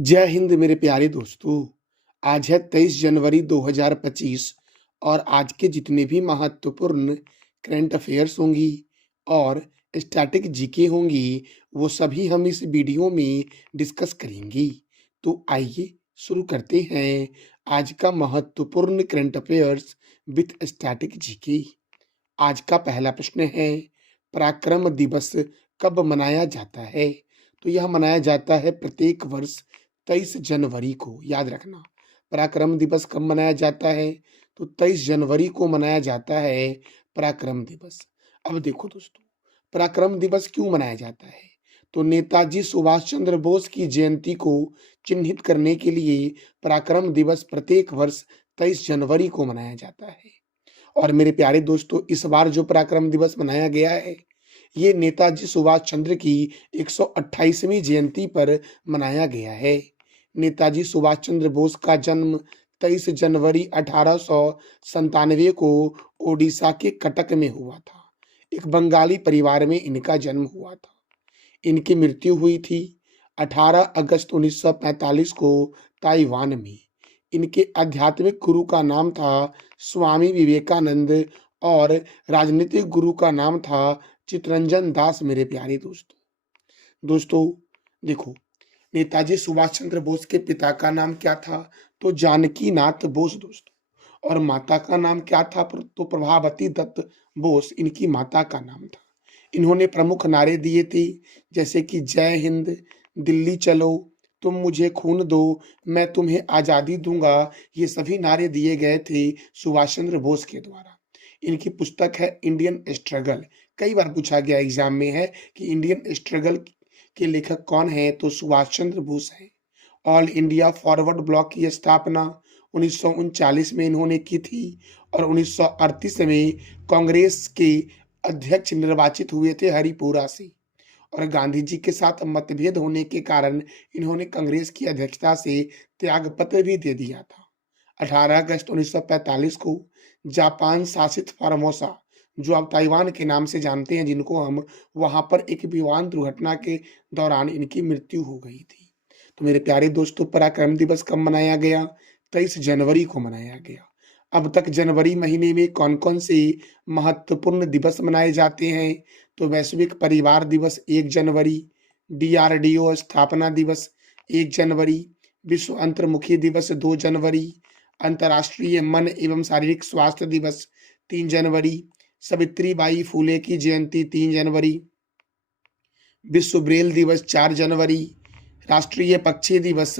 जय हिंद मेरे प्यारे दोस्तों। आज है 23 जनवरी 2025 और आज के जितने भी महत्वपूर्ण करंट अफेयर्स होंगी और स्टैटिक जीके होंगी वो सभी हम इस वीडियो में डिस्कस करेंगे। तो आइए शुरू करते हैं आज का महत्वपूर्ण current affairs with static GK. आज का पहला प्रश्न है, पराक्रम दिवस कब मनाया जाता है? तो यह मनाया जाता है प्रत्येक वर्ष 23 जनवरी को। याद रखना, पराक्रम दिवस कब मनाया जाता है? तो 23 जनवरी को मनाया जाता है पराक्रम दिवस। अब देखो दोस्तों, पराक्रम दिवस क्यों मनाया जाता है? तो नेताजी सुभाष चंद्र बोस की जयंती को चिन्हित करने के लिए पराक्रम दिवस प्रत्येक वर्ष 23 जनवरी को मनाया जाता है। और मेरे प्यारे दोस्तों, इस बार जो पराक्रम दिवस मनाया गया है ये नेताजी सुभाष चंद्र की 128वीं जयंती पर मनाया गया है। नेताजी सुभाष चंद्र बोस का जन्म 23 जनवरी 1897 को ओडिशा के कटक में हुआ था। एक बंगाली परिवार में इनका जन्म हुआ था। इनकी मृत्यु हुई थी 18 अगस्त 1945 को ताइवान में। इनके आध्यात्मिक गुरु का नाम था स्वामी विवेकानंद और राजनीतिक गुरु का नाम था चित्तरंजन दास। मेरे प्यारे दोस्तों देखो, नेताजी सुभाष चंद्र बोस के पिता का नाम क्या था? तो जानकी नाथ बोस दोस्तों। और माता का नाम क्या था? तो प्रभावती दत्त बोस इनकी माता का नाम था। इन्होंने प्रमुख नारे दिए थे जैसे कि जय हिंद, दिल्ली चलो, तुम मुझे खून दो, मैं तुम्हें आजादी दूंगा। ये सभी नारे दिए गए थे सुभाष चंद्र बोस के द्वारा। इनकी पुस्तक है इंडियन स्ट्रगल। कई बार पूछा गया एग्जाम में है कि इंडियन स्ट्रगल के लेखक कौन है? तो सुभाष चंद्र बोस है। ऑल इंडिया फॉरवर्ड ब्लॉक की स्थापना 1939 में इन्होंने की थी और 1938 में कांग्रेस के अध्यक्ष निर्वाचित हुए थे हरिपुरा से। और गांधी जी के साथ मतभेद होने के कारण इन्होंने कांग्रेस की अध्यक्षता से त्याग पत्र भी दे दिया था। 18 अगस्त 1945 को जापान शासित फॉर्मोसा, जो आप ताइवान के नाम से जानते हैं जिनको हम, वहां पर एक विमान दुर्घटना के दौरान इनकी मृत्यु हो गई थी। तो मेरे प्यारे दोस्तों, पराक्रम दिवस कब मनाया गया? 23 जनवरी को मनाया गया। अब तक जनवरी महीने में कौन कौन से महत्वपूर्ण दिवस मनाए जाते हैं? तो वैश्विक परिवार दिवस 1 जनवरी, DRDO स्थापना दिवस 1 जनवरी, विश्व अंतर्मुखी दिवस 2 जनवरी, अंतर्राष्ट्रीय मन एवं शारीरिक स्वास्थ्य दिवस 3 जनवरी, सावित्रीबाई फूले की जयंती 3 जनवरी, विश्व ब्रेल दिवस 4 जनवरी, राष्ट्रीय पक्षी दिवस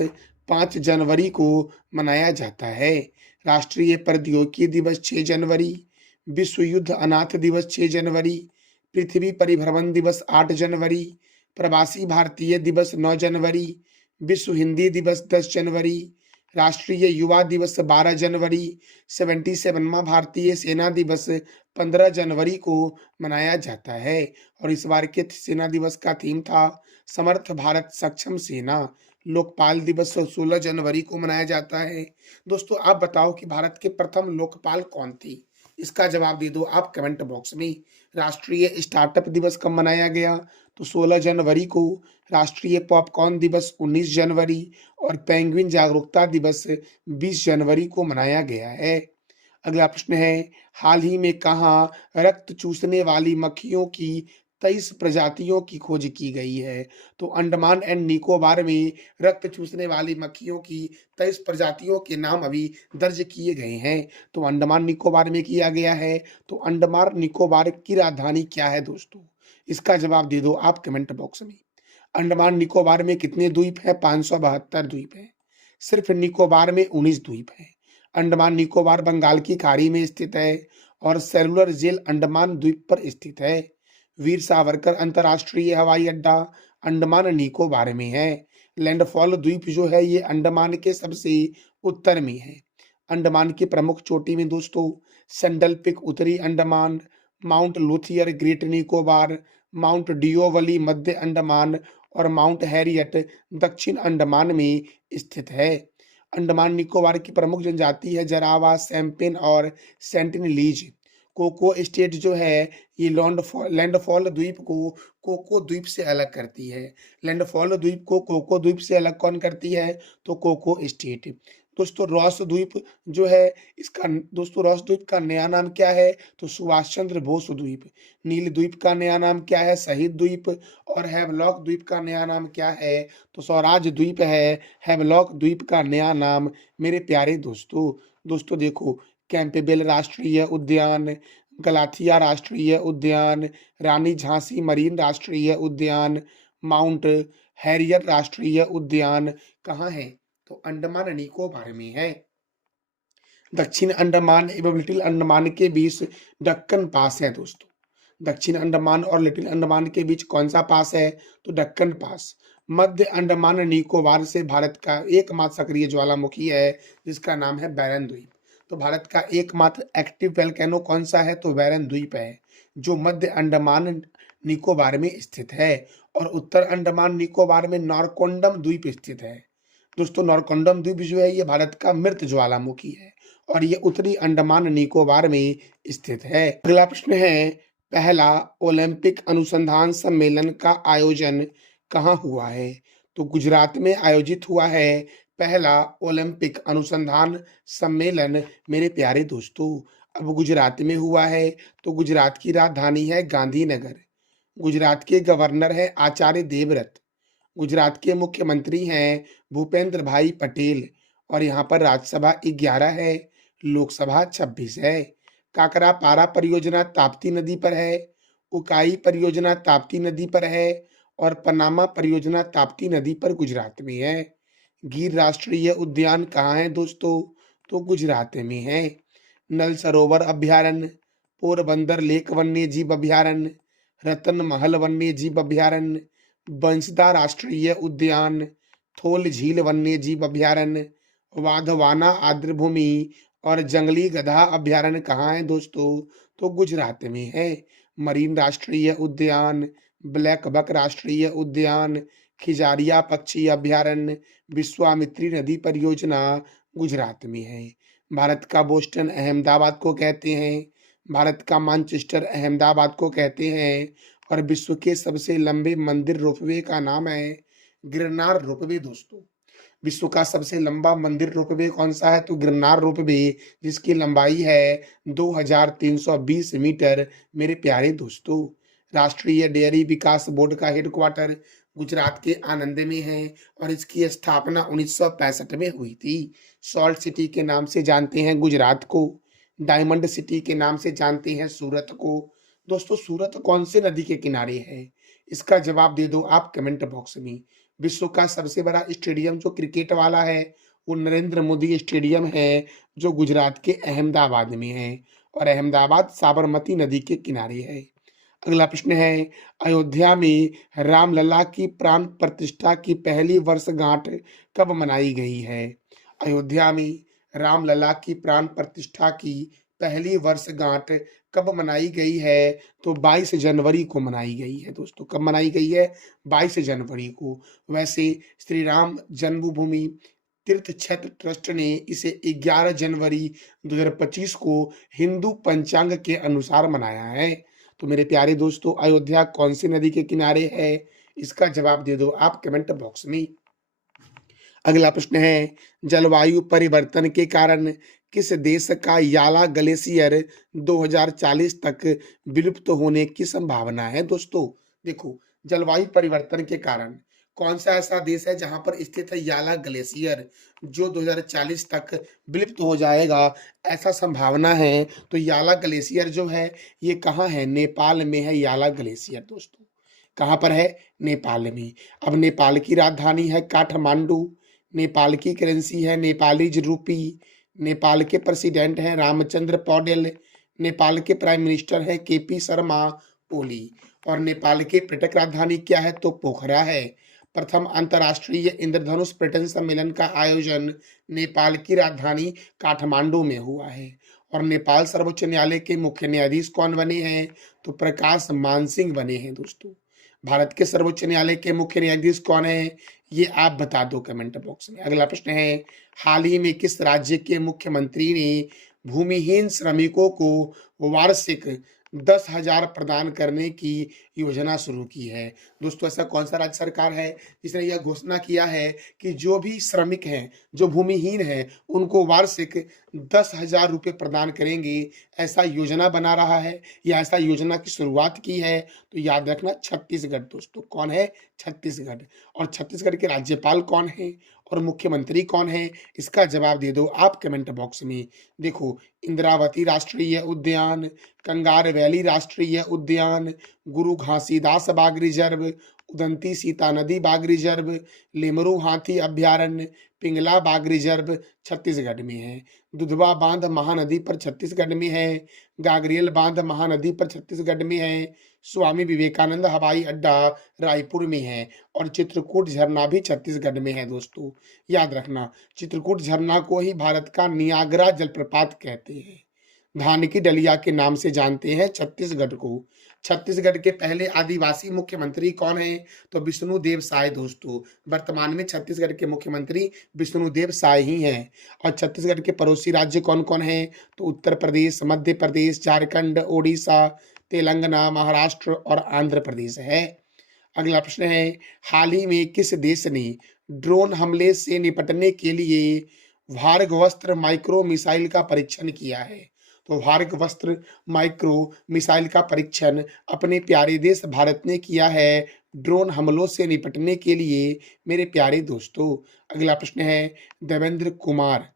5 जनवरी को मनाया जाता है, राष्ट्रीय प्रौद्योगिकी दिवस 6 जनवरी, विश्व युद्ध अनाथ दिवस 6 जनवरी, पृथ्वी परिभ्रमण दिवस 8 जनवरी, प्रवासी भारतीय दिवस 9 जनवरी, विश्व हिंदी दिवस 10 जनवरी, राष्ट्रीय युवा दिवस 12 जनवरी, 77वां भारतीय सेना दिवस 15 जनवरी को मनाया जाता है। और इस बार के सेना दिवस का थीम था समर्थ भारत सक्षम सेना। लोकपाल दिवस 16 जनवरी को मनाया जाता है। दोस्तों, आप बताओ कि भारत के प्रथम लोकपाल कौन थी? इसका जवाब दे दो आप कमेंट बॉक्स में। राष्ट्रीय स्टार्टअप दिवस कब मनाया गया? तो 16 जनवरी को। राष्ट्रीय पॉपकॉर्न दिवस 19 जनवरी और पेंगुइन जागरूकता दिवस 20 जनवरी को मनाया गया है। अगला प्रश्न है, हाल ही में कहाँ रक्त चूसने वाली मक्खियों की 23 प्रजातियों की खोज की गई है? तो अंडमान एंड निकोबार में रक्त चूसने वाली मक्खियों की 23 प्रजातियों के नाम अभी दर्ज किए गए हैं। तो अंडमान निकोबार में किया गया है। तो अंडमान निकोबार की राजधानी क्या है दोस्तों? इसका जवाब दे दो आप कमेंट बॉक्स में। अंडमान निकोबार में कितने द्वीप हैं? 572 द्वीप हैं। सिर्फ निकोबार में 19 द्वीप हैं। अंडमान निकोबार बंगाल की खाड़ी में स्थित है और सेलुलर जेल अंडमान द्वीप पर स्थित है। वीर सावरकर अंतर्राष्ट्रीय हवाई अड्डा अंडमान निकोबार में है। लैंडफॉल द्वीप जो है ये अंडमान के सबसे उत्तर में है। अंडमान की प्रमुख चोटी में दोस्तों सेंडल पिक उत्तरी Andaman, Mount Thuillier Great Nicobar, Mount Diavolo मध्य अंडमान और माउंट हैरियट दक्षिण अंडमान में स्थित है। अंडमान निकोबार की प्रमुख जनजाति है जरावा, सैम्पेन और सेंटिनलीज। कोको स्टेट जो है ये लैंडफॉल द्वीप को कोको द्वीप से अलग करती है। लैंडफॉल द्वीप को कोको द्वीप से अलग कौन करती है? तो कोको स्टेट। दोस्तों रॉस द्वीप जो है इसका दोस्तों रॉस द्वीप का नया नाम क्या है? तो सुभाष चंद्र बोस द्वीप। नील द्वीप का नया नाम क्या है? शहीद द्वीप। और हैवलॉक द्वीप का नया नाम क्या है? तो स्वराज द्वीप है। हैवलॉक द्वीप का नया नाम मेरे प्यारे दोस्तों देखो, कैंपेबेल राष्ट्रीय उद्यान, गलाथिया राष्ट्रीय उद्यान, रानी झांसी मरीन राष्ट्रीय उद्यान, माउंट हैरियट राष्ट्रीय उद्यान कहाँ है? तो अंडमान निकोबार में है। दक्षिण अंडमान एवं लिटिल अंडमान के बीच दक्कन पास है दोस्तों। दक्षिण अंडमान और लिटिल अंडमान के बीच कौन सा पास है? तो दक्कन पास। मध्य अंडमान निकोबार से भारत का एकमात्र सक्रिय ज्वालामुखी है जिसका नाम है बैरन द्वीप। तो भारत का एकमात्र एक्टिव वोल्केनो कौन सा है? तो बैरन द्वीप है जो मध्य अंडमान निकोबार में स्थित है। और उत्तर अंडमान निकोबार में नॉरकोंडम द्वीप स्थित है। दोस्तों नॉरकोंडम द्वीप जो है ये भारत का मृत ज्वालामुखी है और ये उत्तरी अंडमान निकोबार में स्थित है। अगला प्रश्न है, पहला ओलंपिक अनुसंधान सम्मेलन का आयोजन कहाँ हुआ है? तो गुजरात में आयोजित हुआ है पहला ओलंपिक अनुसंधान सम्मेलन मेरे प्यारे दोस्तों। अब गुजरात में हुआ है तो गुजरात की राजधानी है गांधीनगर। गुजरात के गवर्नर है आचार्य देवव्रत। गुजरात के मुख्यमंत्री हैं भूपेंद्र भाई पटेल। और यहाँ पर राज्यसभा 11 है, लोकसभा 26 है। काकरा पारा परियोजना ताप्ती नदी पर है। उकाई परियोजना ताप्ती नदी पर है और पनामा परियोजना ताप्ती नदी पर गुजरात में है। गिर राष्ट्रीय उद्यान कहाँ है दोस्तों? तो गुजरात में है। नल सरोवर अभ्यारण्य, पोरबंदर लेक वन्य जीव अभ्यारण्य, रतन महल वन्य जीव अभ्यारण्य, बंसदा राष्ट्रीय उद्यान, थोल झील वन्य जीव अभ्यारण्य, वाधवाना आर्द्रभूमि और जंगली गधा अभ्यारण्य कहाँ है दोस्तों? तो गुजरात में है। मरीन राष्ट्रीय उद्यान, ब्लैक बक राष्ट्रीय उद्यान, खिजारिया पक्षी अभ्यारण्य, विश्वामित्री नदी परियोजना गुजरात में है। भारत का बोस्टन अहमदाबाद को कहते हैं। भारत का मैनचेस्टर अहमदाबाद को कहते हैं। और विश्व के सबसे लंबे मंदिर रोपवे का नाम है गिरनार रोपवे दोस्तों। विश्व का सबसे लंबा मंदिर रोपवे कौन सा है? तो गिरनार रोपवे जिसकी लंबाई है 2320 मीटर मेरे प्यारे दोस्तों। राष्ट्रीय डेयरी विकास बोर्ड का हेडक्वार्टर गुजरात के आनंद में है और इसकी स्थापना 1965 में हुई थी। सॉल्ट सिटी के नाम से जानते हैं गुजरात को। डायमंड सिटी के नाम से जानते हैं सूरत को। दोस्तों सूरत कौन से नदी के किनारे है? इसका जवाब दे दो आप कमेंट बॉक्स में। विश्व का सबसे बड़ा स्टेडियम जो क्रिकेट वाला है वो नरेंद्र मोदी स्टेडियम है जो गुजरात के अहमदाबाद में है और अहमदाबाद साबरमती नदी के किनारे है। अगला प्रश्न है, अयोध्या में रामलला की प्राण प्रतिष्ठा की पहली वर्षगांठ कब मनाई गई है? अयोध्या में रामलला की प्राण प्रतिष्ठा की पहली वर्षगांठ कब मनाई गई है? तो 22 जनवरी को मनाई गई है दोस्तों। कब मनाई गई है? 22 जनवरी को। वैसे श्री राम जन्मभूमि तीर्थ क्षेत्र ट्रस्ट ने इसे 11 जनवरी 2025 को हिंदू पंचांग के अनुसार मनाया है। तो मेरे प्यारे दोस्तों अयोध्या कौन सी नदी के किनारे है? इसका जवाब दे दो आप कमेंट बॉक्स में। अगला प्रश्न है, जलवायु परिवर्तन के कारण किस देश का याला ग्लेशियर 2040 तक विलुप्त होने की संभावना है? दोस्तों देखो, जलवायु परिवर्तन के कारण कौन सा ऐसा देश है जहां पर स्थित है याला ग्लेशियर जो 2040 तक विलुप्त हो जाएगा, ऐसा संभावना है। तो याला ग्लेशियर जो है ये कहाँ है? नेपाल में है याला ग्लेशियर दोस्तों। कहाँ पर है? नेपाल में। अब नेपाल की राजधानी है काठमांडू। नेपाल की करेंसी है नेपालीज रूपी। नेपाल के प्रेसिडेंट हैं रामचंद्र पौडेल। नेपाल के प्राइम मिनिस्टर हैं केपी शर्मा ओली। और नेपाल की पर्यटक राजधानी क्या है? तो पोखरा है। प्रथम अंतर्राष्ट्रीय इंद्रधनुष पर्यटन सम्मेलन का आयोजन नेपाल की राजधानी काठमांडू में हुआ है। और नेपाल सर्वोच्च न्यायालय के मुख्य न्यायाधीश कौन बने हैं? तो प्रकाश मानसिंह बने हैं दोस्तों। भारत के सर्वोच्च न्यायालय के मुख्य न्यायाधीश कौन है? ये आप बता दो कमेंट बॉक्स में। अगला प्रश्न है, हाल ही में किस राज्य के मुख्यमंत्री ने भूमिहीन श्रमिकों को वार्षिक 10,000 प्रदान करने की योजना शुरू की है। दोस्तों, ऐसा कौन सा राज्य सरकार है जिसने यह घोषणा किया है कि जो भी श्रमिक हैं, जो भूमिहीन हैं, उनको वार्षिक 10,000 रुपये प्रदान करेंगे, ऐसा योजना बना रहा है या ऐसा योजना की शुरुआत की है? तो याद रखना, छत्तीसगढ़। दोस्तों, कौन है? छत्तीसगढ़। और छत्तीसगढ़ के राज्यपाल कौन है और मुख्यमंत्री कौन है? इसका जवाब दे दो आप कमेंट बॉक्स में। देखो, इंद्रावती राष्ट्रीय उद्यान, कंगार वैली राष्ट्रीय उद्यान, गुरु घासीदास बाघ रिजर्व, उदंती सीता नदी बाघ रिजर्व, लेमरू हाथी अभ्यारण्य, पिंगला बाघ रिजर्व छत्तीसगढ़ में है। दुधवा बांध महानदी पर छत्तीसगढ़ में है। गागरियल बांध महानदी पर छत्तीसगढ़ में है। स्वामी विवेकानंद हवाई अड्डा रायपुर में है। और चित्रकूट झरना भी छत्तीसगढ़ में है। दोस्तों, याद रखना, चित्रकूट झरना को ही भारत का नियाग्रा जलप्रपात कहते हैं। धान की डलिया के नाम से जानते हैं छत्तीसगढ़ को। छत्तीसगढ़ के पहले आदिवासी मुख्यमंत्री कौन हैं? तो विष्णुदेव साय। दोस्तों, वर्तमान में छत्तीसगढ़ के मुख्यमंत्री विष्णुदेव साय ही हैं। और छत्तीसगढ़ के पड़ोसी राज्य कौन कौन हैं? तो उत्तर प्रदेश, मध्य प्रदेश, झारखंड, ओडिशा, तेलंगाना, महाराष्ट्र और आंध्र प्रदेश है। अगला प्रश्न है, हाल ही में किस देश ने ड्रोन हमले से निपटने के लिए भार्गवस्त्र माइक्रो मिसाइल का परीक्षण किया है? तो भार्गवस्त्र माइक्रो मिसाइल का परीक्षण अपने प्यारे देश भारत ने किया है ड्रोन हमलों से निपटने के लिए, मेरे प्यारे दोस्तों। अगला प्रश्न है, देवेंद्र कुमार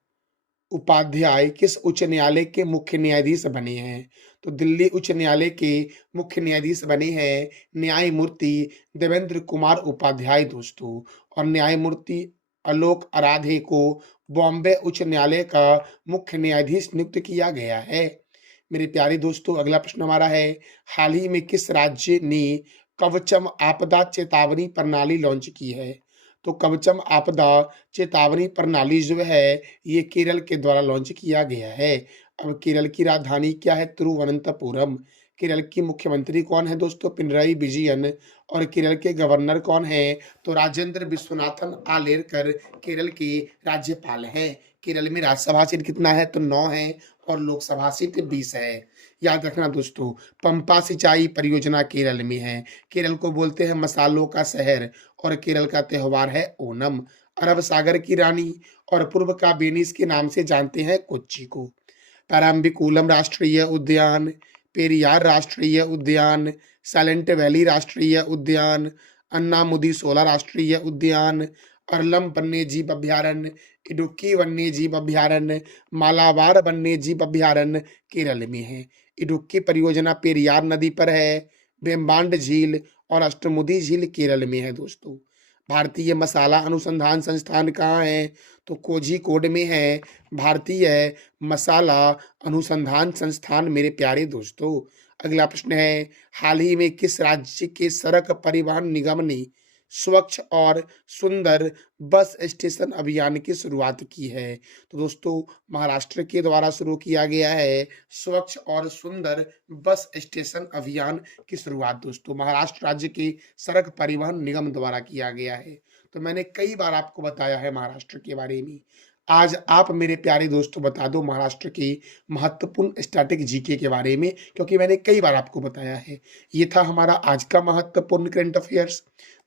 उपाध्याय किस उच्च न्यायालय के मुख्य न्यायाधीश बने हैं? तो दिल्ली उच्च न्यायालय के मुख्य न्यायाधीश बने हैं न्यायमूर्ति देवेंद्र कुमार उपाध्याय। दोस्तों, और न्यायमूर्ति आलोक आराधे को बॉम्बे उच्च न्यायालय का मुख्य न्यायाधीश नियुक्त किया गया है। मेरे प्यारे दोस्तों, अगला प्रश्न हमारा है, हाल ही में किस राज्य ने कवचम आपदा चेतावनी प्रणाली लॉन्च की है? तो कवचम आपदा चेतावनी प्रणाली जो है ये केरल के द्वारा लॉन्च किया गया है। अब केरल की राजधानी क्या है? तिरुवनंतपुरम। केरल की मुख्यमंत्री कौन है? दोस्तों, पिनराई विजयन। और केरल के गवर्नर कौन है? तो राजेंद्र विश्वनाथन आलेरकर केरल के राज्यपाल हैं। केरल में राज्यसभा सीट कितना है? तो 9 है। और लोकसभा सीट 20 है। याद रखना दोस्तों, पंपा सिंचाई परियोजना केरल में है। केरल को बोलते हैं मसालों का शहर। और केरल का त्योहार है ओनम। अरब सागर की रानी और पूर्व का वेनिस के नाम से जानते हैं कोच्चि को। पैराम्बिकुलम राष्ट्रीय उद्यान, पेरियार राष्ट्रीय उद्यान, साइलेंट वैली राष्ट्रीय उद्यान, अन्नामुदी-शोला राष्ट्रीय उद्यान, अरलम वन्यजीव अभ्यारण्य, इडुक्की वन्यजीव अभ्यारण्य, मालाबार वन्यजीव अभ्यारण्य केरल में है। इडुक्की परियोजना पेरियार नदी पर है। वेम्बांड झील और अष्टमुदी झील केरल में है। दोस्तों, भारतीय मसाला अनुसंधान संस्थान कहाँ है? तो कोझिकोड में है भारतीय मसाला अनुसंधान संस्थान, मेरे प्यारे दोस्तों। अगला प्रश्न है, हाल ही में किस राज्य के सड़क परिवहन निगम ने स्वच्छ और सुंदर बस स्टेशन अभियान की शुरुआत की है? तो दोस्तों, महाराष्ट्र के द्वारा शुरू किया गया है स्वच्छ और सुंदर बस स्टेशन अभियान की शुरुआत। दोस्तों, महाराष्ट्र राज्य के सड़क परिवहन निगम द्वारा किया गया है। तो मैंने कई बार आपको बताया है महाराष्ट्र के बारे में। आज आप मेरे प्यारे दोस्तों बता दो महाराष्ट्र के महत्वपूर्ण स्टैटिक जीके के बारे में, क्योंकि मैंने कई बार आपको बताया है। ये था हमारा आज का महत्वपूर्ण करंट अफेयर्स।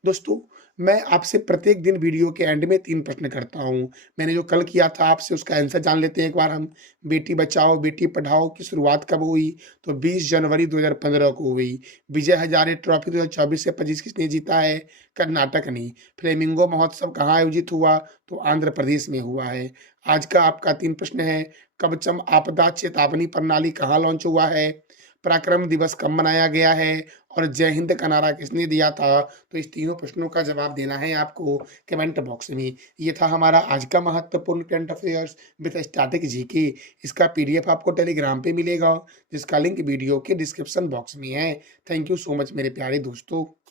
दोस्तों, मैं आपसे प्रत्येक दिन वीडियो के एंड में 3 प्रश्न करता हूं। मैंने जो कल किया था आपसे उसका आंसर जान लेते हैं एक बार हम। बेटी बचाओ बेटी पढ़ाओ की शुरुआत कब हुई? तो 20 जनवरी 2015 को हुई। विजय हजारे ट्रॉफी 2024 से 25 किसने जीता है? कर्नाटक ने। फ्लेमिंगो महोत्सव कहाँ आयोजित हुआ? तो आंध्र प्रदेश में हुआ है। आज का आपका 3 प्रश्न है, कवचम आपदा चेतावनी प्रणाली कहाँ लॉन्च हुआ है? पराक्रम दिवस कब मनाया गया है? और जय हिंद का नारा किसने दिया था? तो इस तीनों प्रश्नों का जवाब देना है आपको कमेंट बॉक्स में। ये था हमारा आज का महत्वपूर्ण current affairs with static GK. इसका पीडीएफ आपको टेलीग्राम पे मिलेगा, जिसका लिंक वीडियो के डिस्क्रिप्शन बॉक्स में है। थैंक यू सो मच मेरे प्यारे दोस्तों।